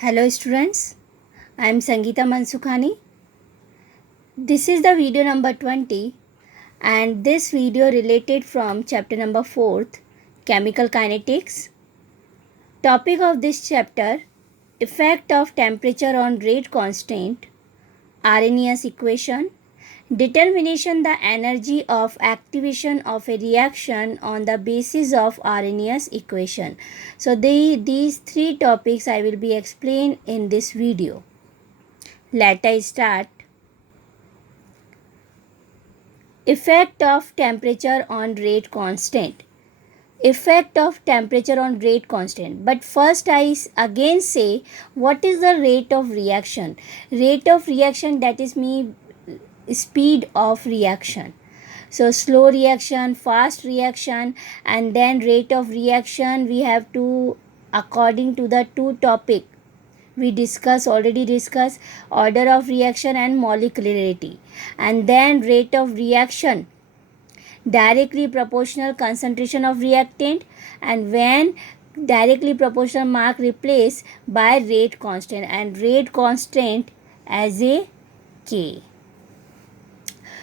Hello students, I am Sangeeta Mansukhani. This is the video number 20 and this video related from chapter number 4th, Chemical Kinetics. Topic of this chapter, effect of temperature on rate constant, Arrhenius equation, determination the energy of activation of a reaction on the basis of Arrhenius equation. So these three topics I will be explained in this video. Let us start. Effect of temperature on rate constant. Effect of temperature on rate constant. But first I again say what is the rate of reaction. Rate of reaction, that is speed of reaction. So slow reaction, fast reaction, and then rate of reaction we have to according to the two topic we already discussed order of reaction and molecularity, and then rate of reaction directly proportional concentration of reactant, and when directly proportional mark replaced by rate constant, and rate constant as a K.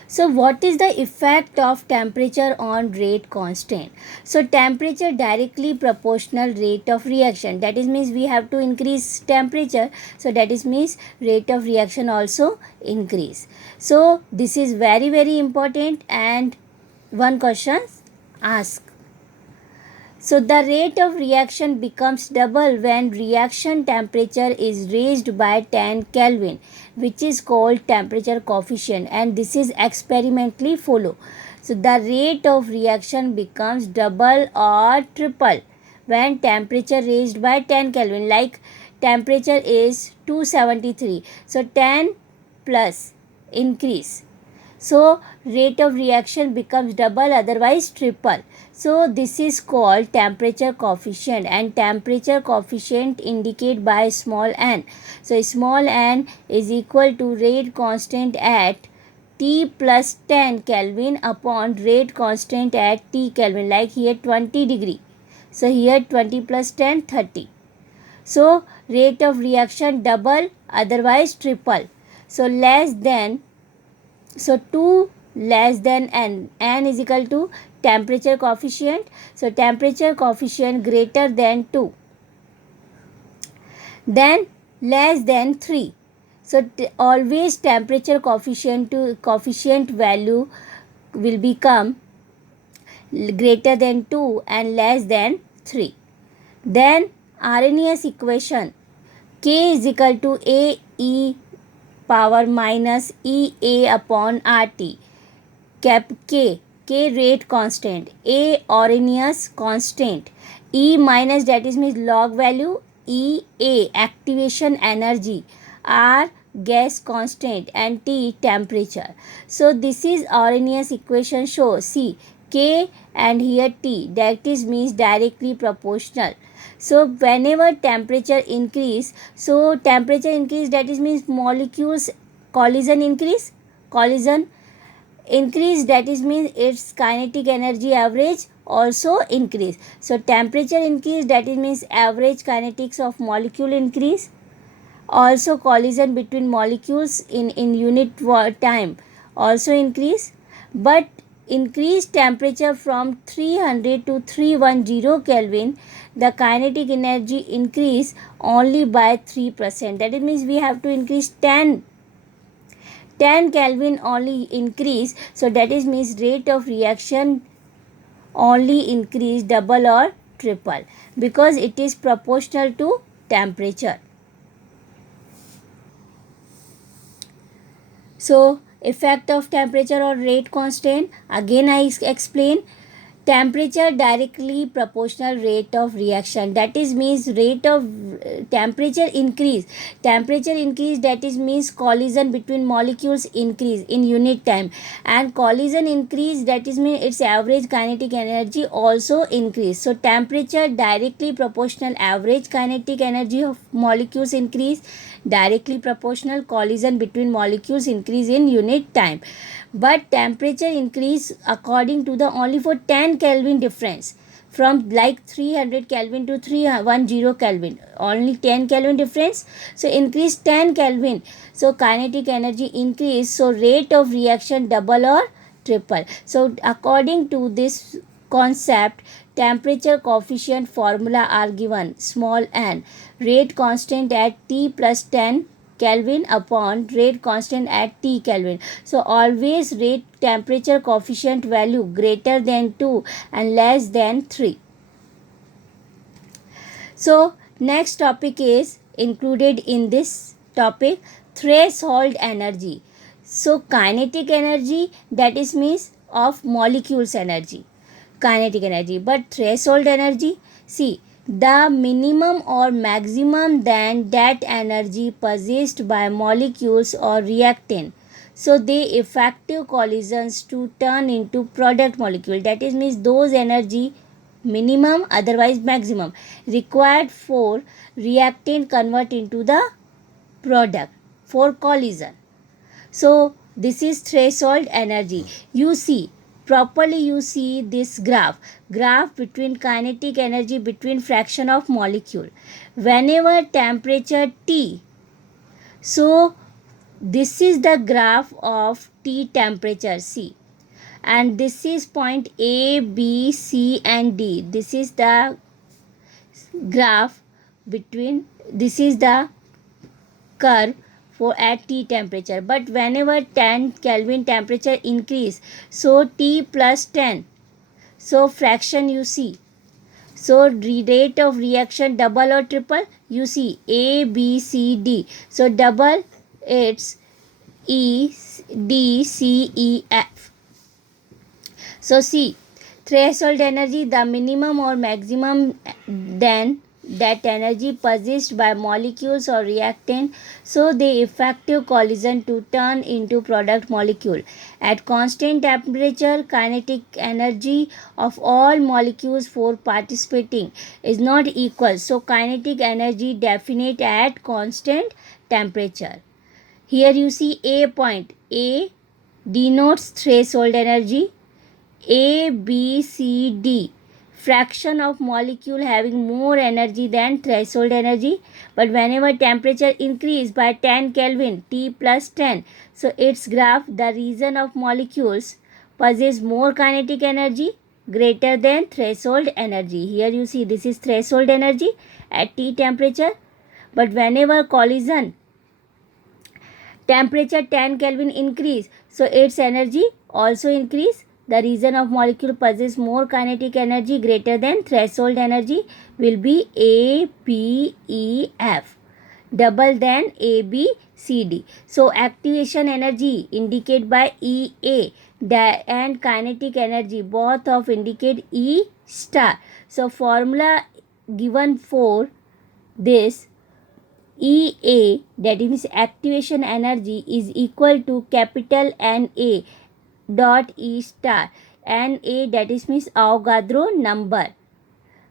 So what is the effect of temperature on rate constant? So temperature directly proportional rate of reaction. That is means we have to increase temperature. So that is means rate of reaction also increase. So this is very very important and one question asked. So the rate of reaction becomes double when reaction temperature is raised by 10 Kelvin, which is called temperature coefficient, and this is experimentally follow. So the rate of reaction becomes double or triple when temperature raised by 10 Kelvin, like temperature is 273. So 10 plus increase. So rate of reaction becomes double, otherwise triple. So this is called temperature coefficient, and temperature coefficient indicate by small n. So small n is equal to rate constant at T plus 10 Kelvin upon rate constant at T Kelvin, like here 20 degree. So here 20 plus 10, 30. So rate of reaction double, otherwise triple. So less than, so 2 less than n is equal to temperature coefficient. So temperature coefficient greater than 2, then less than 3. So always temperature coefficient value will become greater than 2 and less than 3. Then Arrhenius equation, K is equal to A e power minus EA upon RT. Cap K rate constant, A Arrhenius constant, E minus, that is means log value, EA activation energy, R gas constant, and T temperature. So this is Arrhenius equation. Show see K and here T, that is means directly proportional. So whenever temperature increase, that is means molecules collision increase, that is means its kinetic energy average also increase. So temperature increase, that is means average kinetics of molecule increase. Also collision between molecules in unit time also increase. But increased temperature from 300 to 310 Kelvin, the kinetic energy increase only by 3%. That means we have to increase 10 Kelvin only increase. So that is means rate of reaction only increase double or triple, because it is proportional to temperature. So effect of temperature or rate constant, again I explain. Temperature directly proportional rate of reaction, that is means rate of temperature increase, that is means collision between molecules increase in unit time, and collision increase, that is means its average kinetic energy also increase. So temperature directly proportional average kinetic energy of molecules increase, directly proportional collision between molecules increase in unit time. But temperature increase according to the only for 10 Kelvin difference. from like 300 Kelvin to 310 Kelvin, only 10 Kelvin difference. So increase 10 Kelvin, so kinetic energy increase, so rate of reaction double or triple. So according to this concept, temperature coefficient formula are given: small n, rate constant at T plus 10 Kelvin upon rate constant at T Kelvin. So always rate temperature coefficient value greater than 2 and less than 3. So next topic is included in this topic, threshold energy. So kinetic energy, that is means of molecules energy, kinetic energy. But threshold energy, see, the minimum or maximum than that energy possessed by molecules or reactant, so they effective collisions to turn into product molecule, that is means those energy minimum, otherwise maximum, required for reactant convert into the product for collision. So this is threshold energy. You see properly, you see this graph between kinetic energy between fraction of molecule whenever temperature T. So this is the graph of T temperature, C, and this is point A, B, C and D. This is the graph between, this is the curve for at T temperature. But whenever 10 Kelvin temperature increase, so T plus 10, so fraction you see, so rate of reaction double or triple, you see A, B, C, D. So double, it's E, D, C, E, F. So see, threshold energy, the minimum or maximum than that energy possessed by molecules or reactant, so they effective collision to turn into product molecule. At constant temperature, kinetic energy of all molecules for participating is not equal, so kinetic energy definite at constant temperature. Here you see A point, A denotes threshold energy, A, B, C, D, fraction of molecule having more energy than threshold energy. But whenever temperature increase by 10 Kelvin, T plus 10, so its graph, the region of molecules possess more kinetic energy greater than threshold energy. Here you see this is threshold energy at T temperature. But whenever collision temperature 10 Kelvin increase, so its energy also increase. The region of molecule possess more kinetic energy greater than threshold energy will be A, B, E, F, double than A, B, C, D. So activation energy indicate by E, A, and kinetic energy both of indicate E star. So formula given for this EA, that means activation energy, is equal to capital NA dot E star. NA, that is means Avogadro number,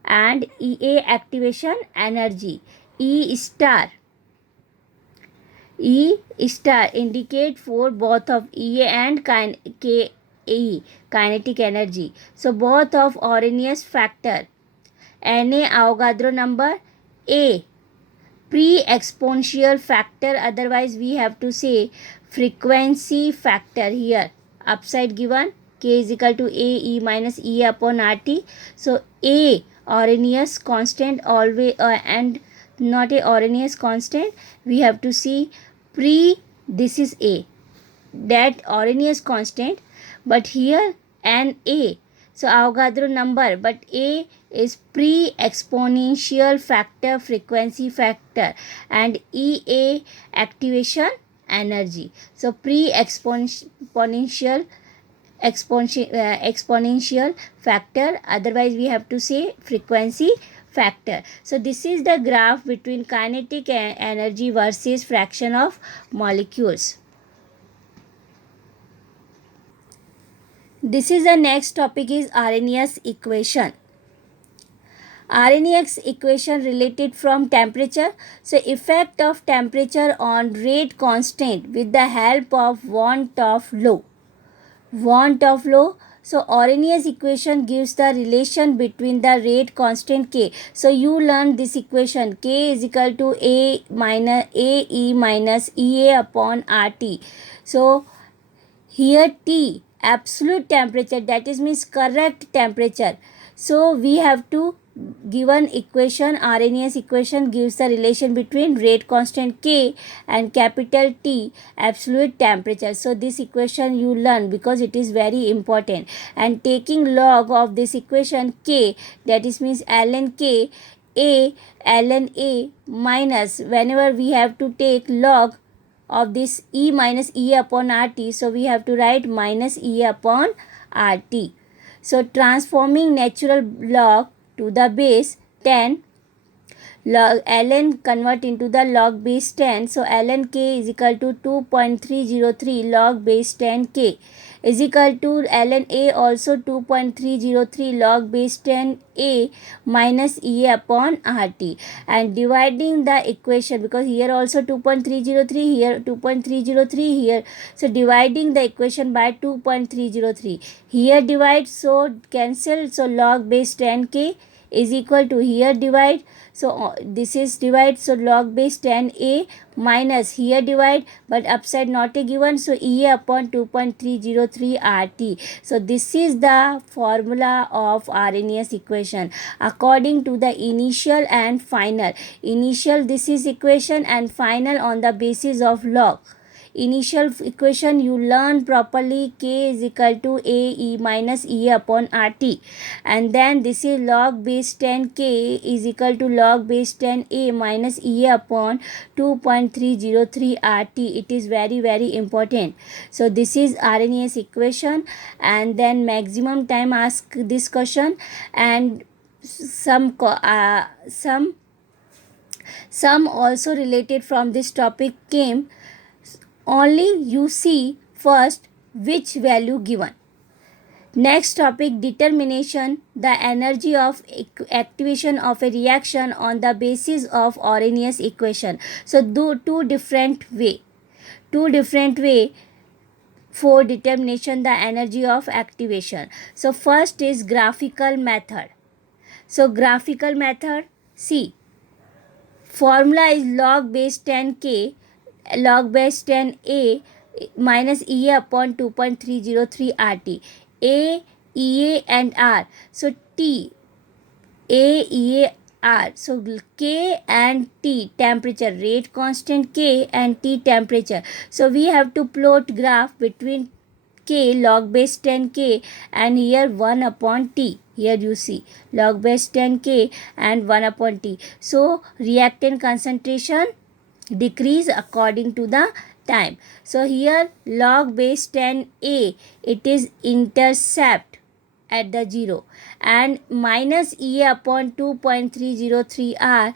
and EA activation energy. E star indicate for both of EA and KE, kinetic energy. So both of Arrhenius factor. NA Avogadro number, A pre-exponential factor, otherwise we have to say frequency factor. Here upside given k is equal to A E minus E upon RT. So A Arrhenius constant always, and not a Arrhenius constant, we have to see pre, this is A, that Arrhenius constant, but here an A, so Avogadro number, but A is pre-exponential factor, frequency factor, and EA activation energy. So pre-exponential exponential factor, otherwise we have to say frequency factor. So this is the graph between kinetic energy versus fraction of molecules. This is the next topic is Arrhenius equation. Arrhenius equation related from temperature. So effect of temperature on rate constant with the help of want of law. Want of law. So Arrhenius equation gives the relation between the rate constant K. So you learn this equation, K is equal to A minus AE minus EA upon RT. So here T, absolute temperature, that is means correct temperature. So we have to given equation, Arrhenius equation gives the relation between rate constant K and capital T, absolute temperature. So this equation you learn because it is very important. And taking log of this equation K, that is means ln K, A ln A minus, whenever we have to take log of this E minus E upon RT, so we have to write minus E upon RT. So transforming natural log to the base 10, log ln convert into the log base 10. So ln K is equal to 2.303 log base 10 K is equal to ln A also 2.303 log base 10 A minus E upon RT, and dividing the equation, because here also 2.303, here 2.303 here, so dividing the equation by 2.303, here divide, so cancel, so log base 10K is equal to here divide, so this is divide, so log base 10A minus here divide, but upside not a given, so EA upon 2.303 RT. So this is the formula of Arrhenius equation according to the initial and final. Initial, this is equation, and final on the basis of log. Initial equation you learn properly, K is equal to AE minus E upon RT, and then this is log base 10K is equal to log base 10A minus E upon 2.303 RT. It is very very important. So this is Arrhenius equation, and then maximum time ask this question, and some also related from this topic came. Only you see first which value given. Next topic, determination, the energy of activation of a reaction on the basis of Arrhenius equation. So do two different way for determination the energy of activation. So first is graphical method. So graphical method, see, formula is log base 10K log base 10A minus E upon 2.303 RT. A, EA and R. So T, A, EA, R. So K and T, temperature, rate constant K and T, temperature. So we have to plot graph between K log base 10K and here 1 upon T. Here you see log base 10K and 1 upon T. So reactant concentration decrease according to the time. So here log base 10A, it is intercept at the 0, and minus E upon 2.303 R,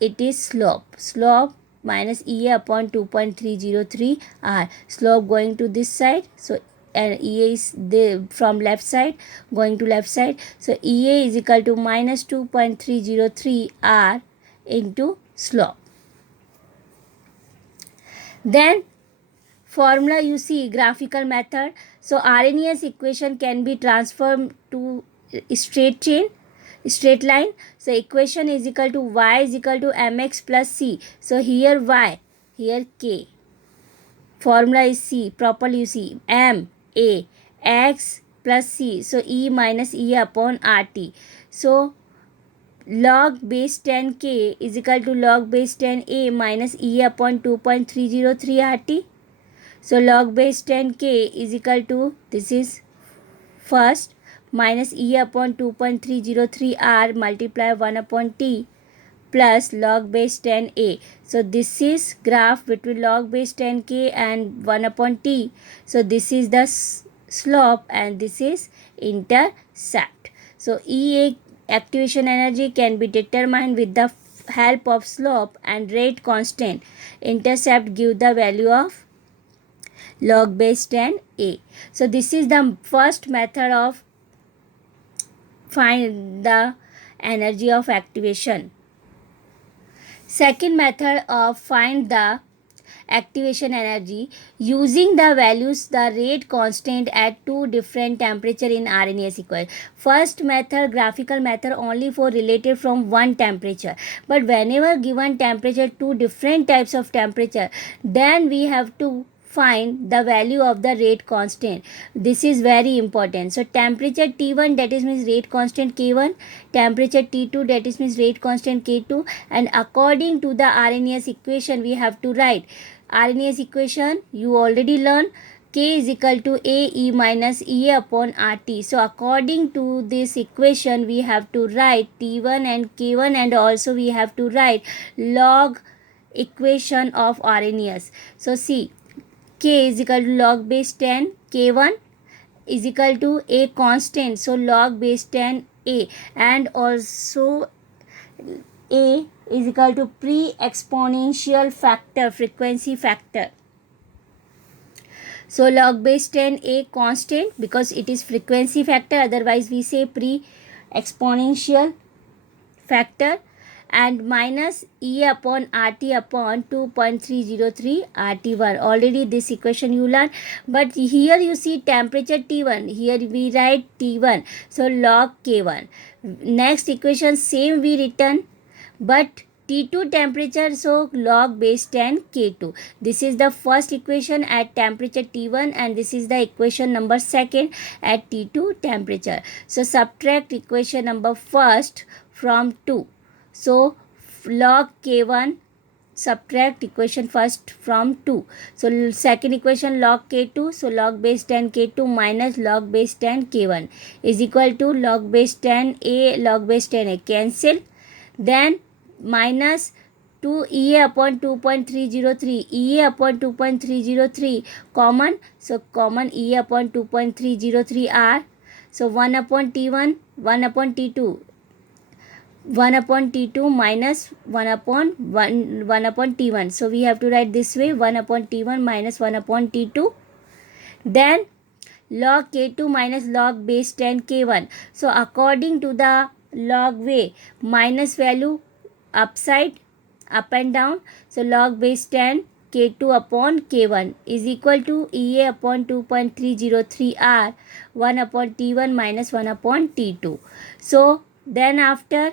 it is slope minus E upon 2.303 R, slope going to this side. So and EA is from left side going to left side, so EA is equal to minus 2.303 R into slope. Then formula you see, graphical method. So Arrhenius equation can be transformed to straight line. So equation is equal to y is equal to mx plus c. So here y, here k. Formula is c, properly you see, m a x plus c. So E minus E upon RT. So log base 10K is equal to log base 10A minus E upon 2.303 RT. So log base 10K is equal to, this is first, minus E upon 2.303 R multiply 1 upon T plus log base 10A. So this is graph between log base 10K and 1 upon T. So this is the slope and this is intercept. So EA, activation energy, can be determined with the help of slope and rate constant. Intercept give the value of log base 10A. So this is the first method of find the energy of activation. Second method of find the activation energy using the values the rate constant at two different temperature in RNA sequence. First method, graphical method, only for related from one temperature, but whenever given temperature, two different types of temperature, then we have to find the value of the rate constant. This is very important. So temperature T1, that is means rate constant K1, temperature T2, that is means rate constant K2, and according to the Arrhenius equation we have to write. Arrhenius equation you already learned, K is equal to AE minus EA upon RT. So according to this equation we have to write T1 and K1, and also we have to write log equation of Arrhenius. So see, K is equal to log base 10, K1 is equal to A constant, so log base 10 A, and also A is equal to pre-exponential factor, frequency factor. So log base 10 A constant because it is frequency factor, otherwise we say pre-exponential factor, and minus E upon RT upon 2.303 RT1. Already this equation you learn, but here you see temperature T1, here we write T1, so log K1. Next equation same we written, but T2 temperature, so log base 10 K2. This is the first equation at temperature T1, and this is the equation number second at T2 temperature. So subtract equation number first from 2. So log K1 subtract equation first from 2. So second equation log K2, so log base 10 K2 minus log base 10 K1 is equal to log base 10 A, log base 10 A cancel, then minus 2 EA upon 2.303, EA upon 2.303 common, so common EA upon 2.303 R, so 1 upon T1, 1 upon T2, 1 upon T2 minus 1 upon T1. So we have to write this way, 1 upon T1 minus 1 upon T2. Then log K2 minus log base 10 K1. So according to the log way, minus value upside, up and down. So log base 10 K2 upon K1 is equal to EA upon 2.303 R, 1 upon T1 minus 1 upon T2. So then after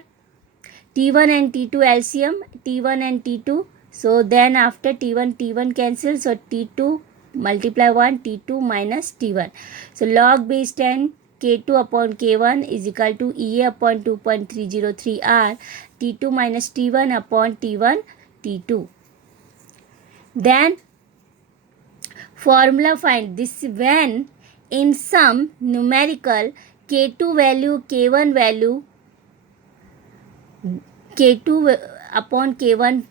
T1 and T2 LCM, T1 and T2. So then after T1 cancel. So T2 multiply 1, T2 minus T1. So log base 10 K2 upon K1 is equal to EA upon 2.303 R, T2 minus T1 upon T1 T2. Then formula find this when in some numerical K2 value, K1 value, K2 upon K1,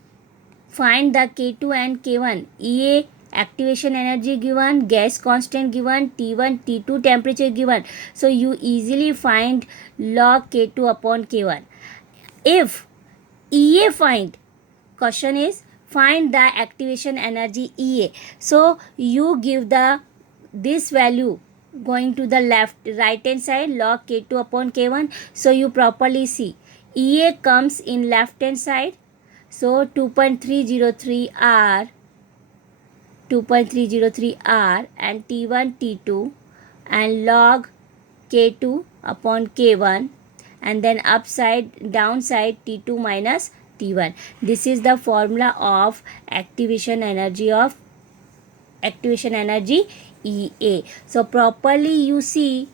find the K2 and K1, EA activation energy given, gas constant given, T1, T2 temperature given. So you easily find log K2 upon K1. If EA find, question is find the activation energy EA. So you give this value going to the left, right hand side, log K2 upon K1. So you properly see EA comes in left hand side, so 2.303 R, 2.303 R, and T1 T2, and log K2 upon K1, and then upside downside T2 minus T1. This is the formula of activation energy EA. So properly you see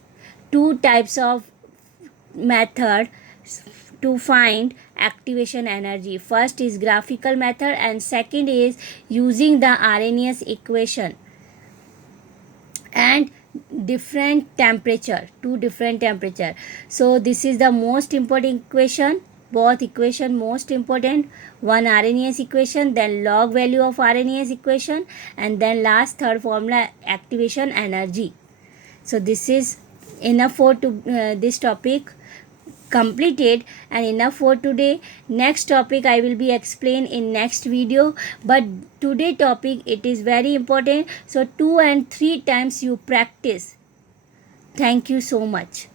two types of method to find activation energy. First is graphical method, and second is using the Arrhenius equation and different temperature, two different temperature. So this is the most important equation, both equation most important, one Arrhenius equation, then log value of Arrhenius equation, and then last third formula activation energy. So this is enough for this topic completed and enough for today. Next topic I will be explain in next video, but today topic it is very important, so 2 and 3 times you practice. Thank you so much.